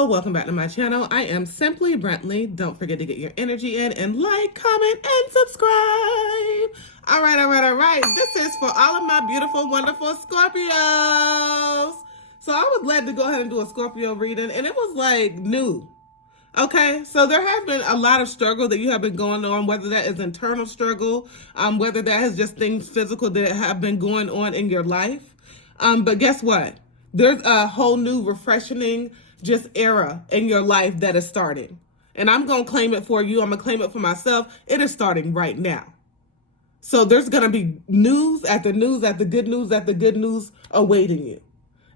Hello, welcome back to my channel. I am simply Breantly. Don't forget to get your energy in and like, comment, and subscribe. All right. This is for all of my beautiful, wonderful Scorpios. So I was glad to go ahead and do a Scorpio reading, and it was like new. Okay, so there has been a lot of struggle that you have been going on, whether that is internal struggle, whether that is just things physical that have been going on in your life. But guess what? There's a whole new refreshing just era in your life that is starting. And I'm going to claim it for you. I'm going to claim it for myself. It is starting right now. So there's going to be news after news after good news after good news awaiting you.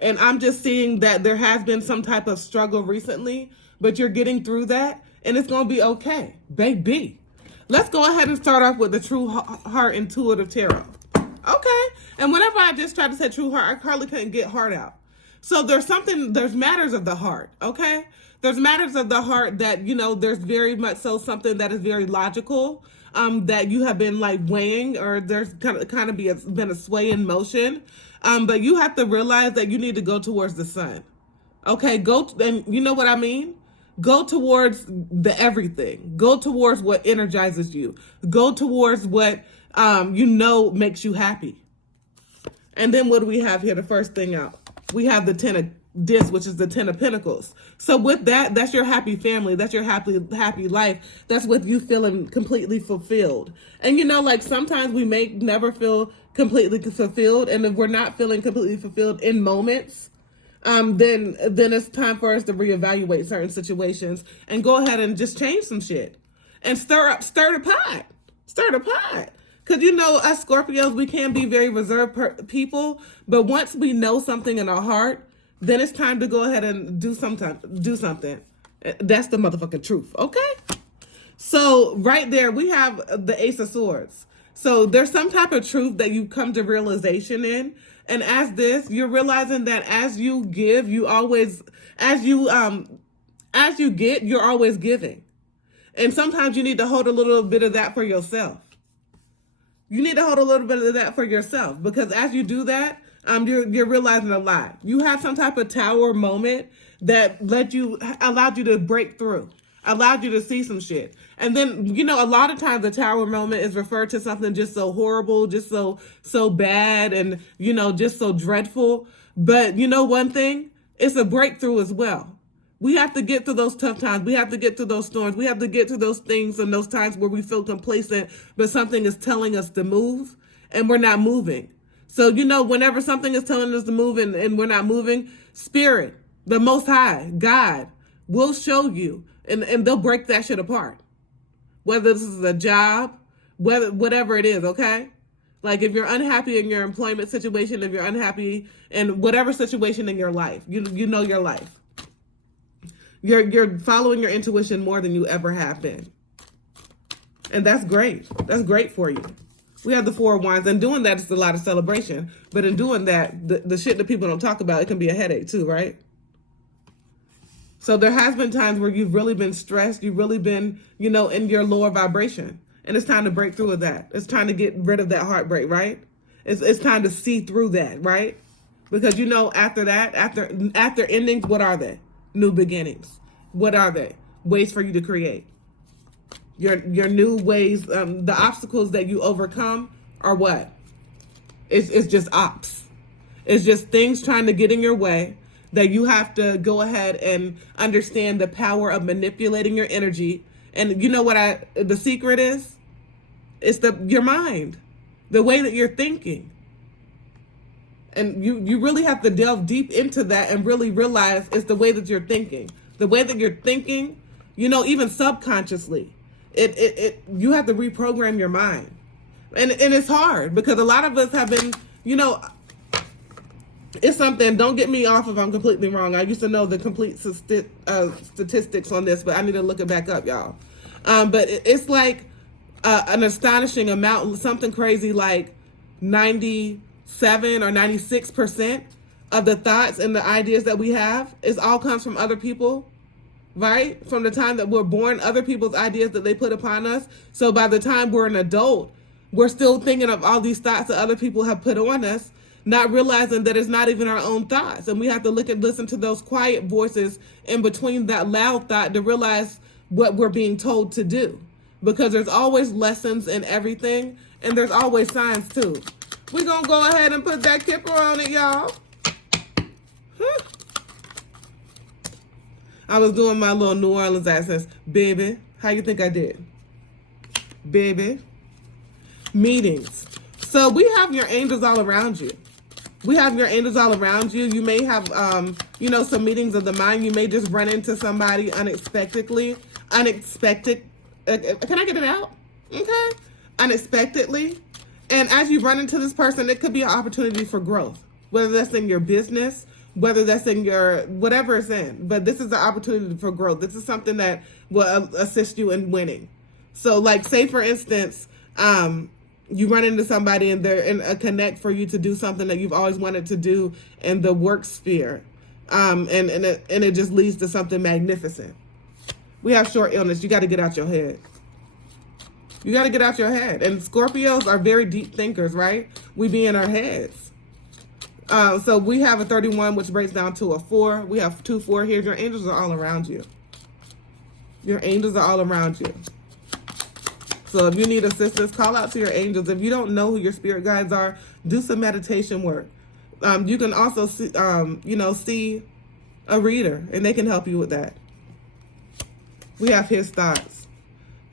And I'm just seeing that there has been some type of struggle recently, but you're getting through that and it's going to be okay, baby. Let's go ahead and start off with the True Heart Intuitive Tarot. Okay. And whenever I just tried to say True Heart, I hardly couldn't get heart out. So there's matters of the heart, okay? There's matters of the heart that, there's very much so something that is very logical, that you have been like weighing, or there's kind of been a sway in motion. But you have to realize that you need to go towards the sun. Okay, and you know what I mean? Go towards the everything. Go towards what energizes you. Go towards what, makes you happy. And then what do we have here? The first thing out. We have the 10 of Discs, which is the 10 of Pentacles. So with that, that's your happy family. That's your happy life. That's with you feeling completely fulfilled. And like sometimes we may never feel completely fulfilled. And if we're not feeling completely fulfilled in moments, then it's time for us to reevaluate certain situations and go ahead and just change some shit and stir the pot. Stir the pot. Because, us Scorpios, we can be very reserved people. But once we know something in our heart, then it's time to go ahead and do something. That's the motherfucking truth, okay? So right there, we have the Ace of Swords. So there's some type of truth that you come to realization in. And as this, you're realizing that as you give, you always, as you get, you're always giving. And sometimes you need to hold a little bit of that for yourself. You need to hold a little bit of that for yourself, because as you do that, you're realizing a lot. You have some type of tower moment that allowed you to break through, allowed you to see some shit. And then, a lot of times the tower moment is referred to something just so horrible, just so bad, and, just so dreadful. But one thing, it's a breakthrough as well. We have to get through those tough times. We have to get through those storms. We have to get through those things and those times where we feel complacent, but something is telling us to move and we're not moving. So, whenever something is telling us to move and we're not moving, Spirit, the Most High, God, will show you and they'll break that shit apart. Whether this is a job, whatever it is, okay? Like if you're unhappy in your employment situation, if you're unhappy in whatever situation in your life, you know your life. You're following your intuition more than you ever have been. And that's great. That's great for you. We have the Four of Wands, and doing that is a lot of celebration. But in doing that, the shit that people don't talk about, it can be a headache too, right? So there has been times where you've really been stressed. You've really been, in your lower vibration. And it's time to break through with that. It's time to get rid of that heartbreak, right? It's time to see through that, right? Because after that, after endings, what are they? New beginnings. What are they? Ways for you to create. Your new ways, the obstacles that you overcome are what? It's just ops. It's just things trying to get in your way that you have to go ahead and understand the power of manipulating your energy. And you know what the secret is? It's your mind, the way that you're thinking. And you really have to delve deep into that and really realize it's the way that you're thinking. The way that you're thinking, even subconsciously, you have to reprogram your mind. And it's hard because a lot of us have been, it's something, don't get me off if I'm completely wrong. I used to know the complete statistics on this, but I need to look it back up, y'all. But it's like an astonishing amount, something crazy like 97 or 96% of the thoughts and the ideas that we have all comes from other people, right? From the time that we're born, other people's ideas that they put upon us. So by the time we're an adult, we're still thinking of all these thoughts that other people have put on us. not realizing that it's not even our own thoughts. And we have to listen to those quiet voices in between that loud thought to realize what we're being told to do. Because there's always lessons in everything, and there's always signs too. We're going to go ahead and put that kipper on it, y'all. I was doing my little New Orleans accents. Baby, how you think I did? Baby. Meetings. So we have your angels all around you. We have your angels all around you. You may have, some meetings of the mind. You may just run into somebody unexpectedly. Can I get it out? Okay. Unexpectedly. And as you run into this person, it could be an opportunity for growth, whether that's in your business, whether that's in your, whatever it's in. But this is the opportunity for growth. This is something that will assist you in winning. So like, say for instance, you run into somebody and they're in a connect for you to do something that you've always wanted to do in the work sphere. And it just leads to something magnificent. We have short illness. You got to get out your head. You got to get out your head. And Scorpios are very deep thinkers, right? We be in our heads. So we have a 31, which breaks down to a 4. We have 2 4 here. Your angels are all around you. Your angels are all around you. So if you need assistance, call out to your angels. If you don't know who your spirit guides are, do some meditation work. You can also see, see a reader, and they can help you with that. We have his thoughts,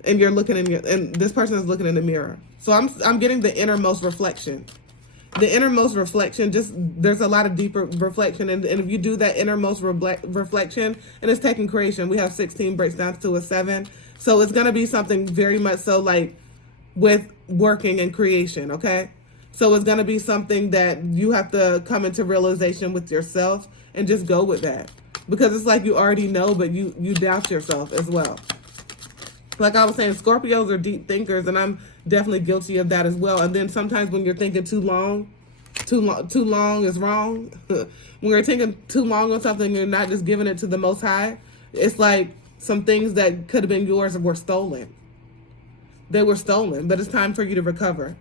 and you're looking and this person is looking in the mirror. So I'm getting the innermost reflection. The innermost reflection, there's a lot of deeper reflection. And if you do that innermost reflection, and it's taking creation, we have 16 breaks down to a 7. So it's going to be something very much so like with working and creation, okay? So it's going to be something that you have to come into realization with yourself and just go with that. Because it's like you already know, but you doubt yourself as well. Like I was saying, Scorpios are deep thinkers, and I'm definitely guilty of that as well. And then sometimes when you're thinking too long is wrong. When you're thinking too long on something, you're not just giving it to the Most High. It's like some things that could have been yours were stolen. They were stolen, but it's time for you to recover.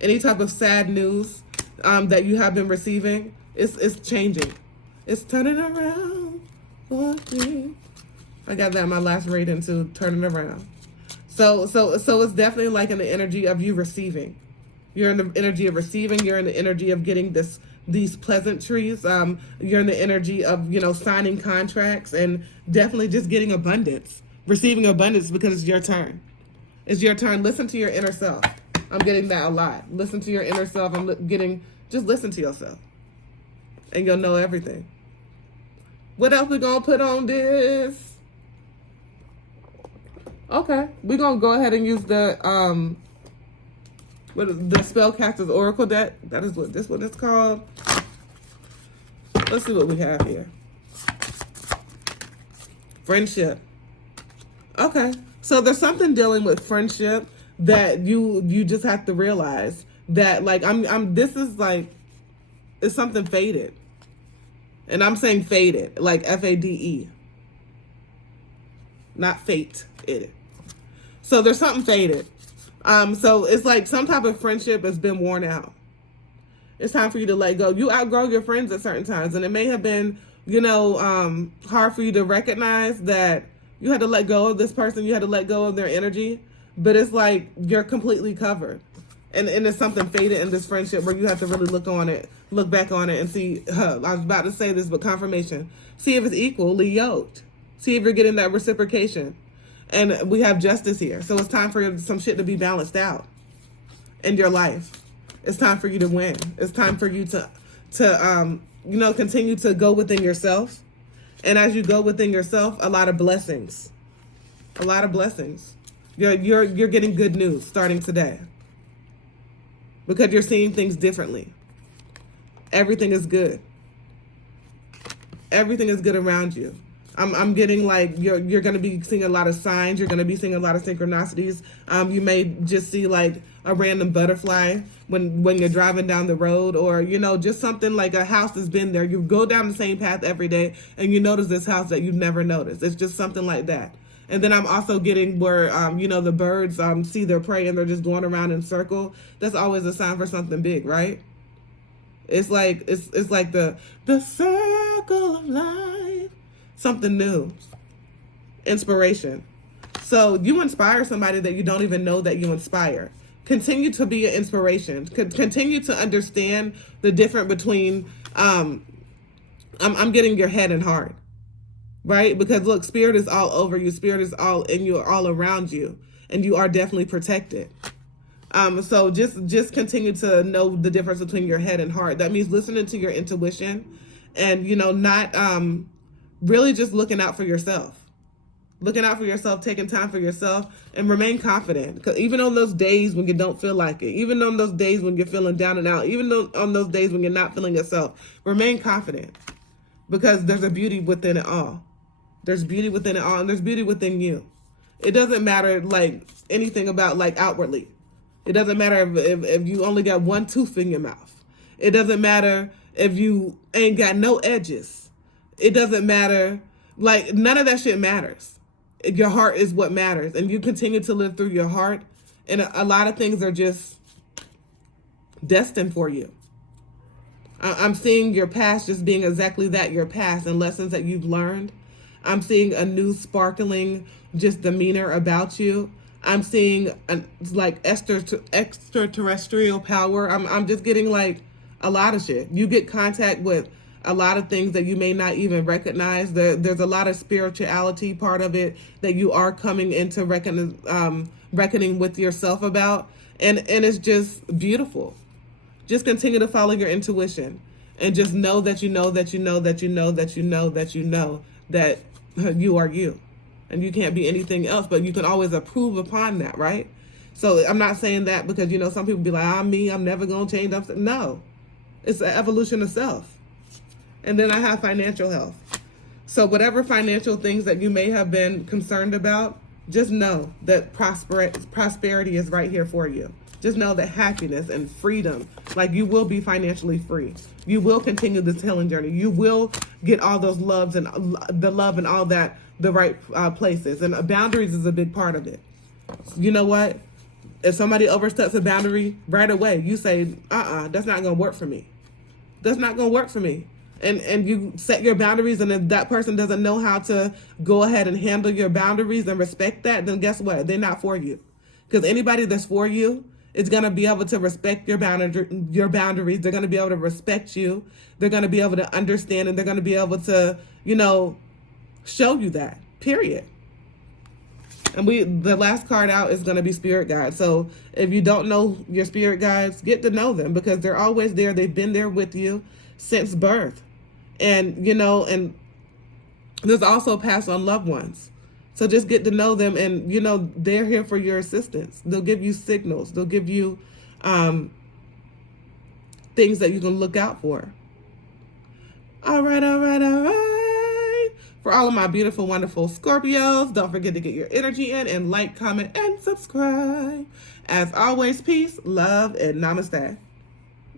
Any type of sad news that you have been receiving, it's changing. It's turning around for me. I got that in my last reading too, turning around. So it's definitely like in the energy of you receiving. You're in the energy of receiving. You're in the energy of getting these pleasantries. You're in the energy of, signing contracts and definitely just getting abundance, receiving abundance because it's your turn. It's your turn. Listen to your inner self. I'm getting that a lot. Listen to your inner self. Just listen to yourself and you'll know everything. What else we gonna put on this? Okay, we're gonna go ahead and use the Spellcaster's Oracle deck. That is what this one is called. Let's see what we have here. Friendship. Okay, so there's something dealing with friendship that you just have to realize that this is like, it's something faded. And I'm saying faded, like F-A-D-E. Not fate, it. So there's something faded. So it's like some type of friendship has been worn out. It's time for you to let go. You outgrow your friends at certain times. And it may have been, hard for you to recognize that you had to let go of this person. You had to let go of their energy. But it's like you're completely covered. And it's something faded in this friendship where you have to really look back on it and see, I was about to say this, but confirmation. See if it's equally yoked. See if you're getting that reciprocation. And we have justice here. So it's time for some shit to be balanced out in your life. It's time for you to win. It's time for you to continue to go within yourself. And as you go within yourself, a lot of blessings. A lot of blessings. You're getting good news starting today. Because you're seeing things differently. Everything is good. Everything is good around you. I'm getting like you're going to be seeing a lot of signs. You're going to be seeing a lot of synchronicities. You may just see like a random butterfly when you're driving down the road, or just something like a house that's been there. You go down the same path every day and you notice this house that you've never noticed. It's just something like that. And then I'm also getting where, the birds see their prey and they're just going around in a circle. That's always a sign for something big, right? It's like the circle of life. Something new. Inspiration. So you inspire somebody that you don't even know that you inspire. Continue to be an inspiration. Continue to understand the difference between I'm getting your head and heart. Right? Because look, spirit is all over you. Spirit is all in you, all around you. And you are definitely protected. So just continue to know the difference between your head and heart. That means listening to your intuition and, not really just looking out for yourself. Looking out for yourself, taking time for yourself, and remain confident. Because even on those days when you don't feel like it, even on those days when you're feeling down and out, even on those days when you're not feeling yourself, remain confident. Because there's a beauty within it all. There's beauty within it all, and there's beauty within you. It doesn't matter anything about outwardly. It doesn't matter if you only got one tooth in your mouth. It doesn't matter if you ain't got no edges. It doesn't matter. None of that shit matters. Your heart is what matters, and you continue to live through your heart, and a lot of things are just destined for you. I'm seeing your past just being exactly that, your past, and lessons that you've learned. I'm seeing a new sparkling just demeanor about you. I'm seeing extraterrestrial power. I'm just getting a lot of shit. You get contact with a lot of things that you may not even recognize. There's a lot of spirituality part of it that you are coming into reckoning with yourself about. And it's just beautiful. Just continue to follow your intuition and just know that you know that you know that you know that you know that you know that you are you. And you can't be anything else, but you can always improve upon that, right? So I'm not saying that because, some people be like, I'm me, I'm never going to change. No, it's an evolution of self. And then I have financial health. So whatever financial things that you may have been concerned about, just know that prosperity is right here for you. Just know that happiness and freedom, you will be financially free. You will continue this healing journey. You will get all those loves and the love and all that, the right places. And boundaries is a big part of it. You know what? If somebody oversteps a boundary right away, you say, that's not going to work for me. That's not going to work for me. And you set your boundaries, and if that person doesn't know how to go ahead and handle your boundaries and respect that, then guess what? They're not for you. Because anybody that's for you is going to be able to respect your boundaries. They're going to be able to respect you. They're going to be able to understand, and they're going to be able to, show you that, period. And the last card out is going to be spirit guides. So if you don't know your spirit guides, get to know them because they're always there. They've been there with you since birth. And, and there's also passed on loved ones. So just get to know them, and, they're here for your assistance. They'll give you signals. They'll give you things that you can look out for. All right. For all of my beautiful, wonderful Scorpios, don't forget to get your energy in and comment, and subscribe. As always, peace, love, and namaste.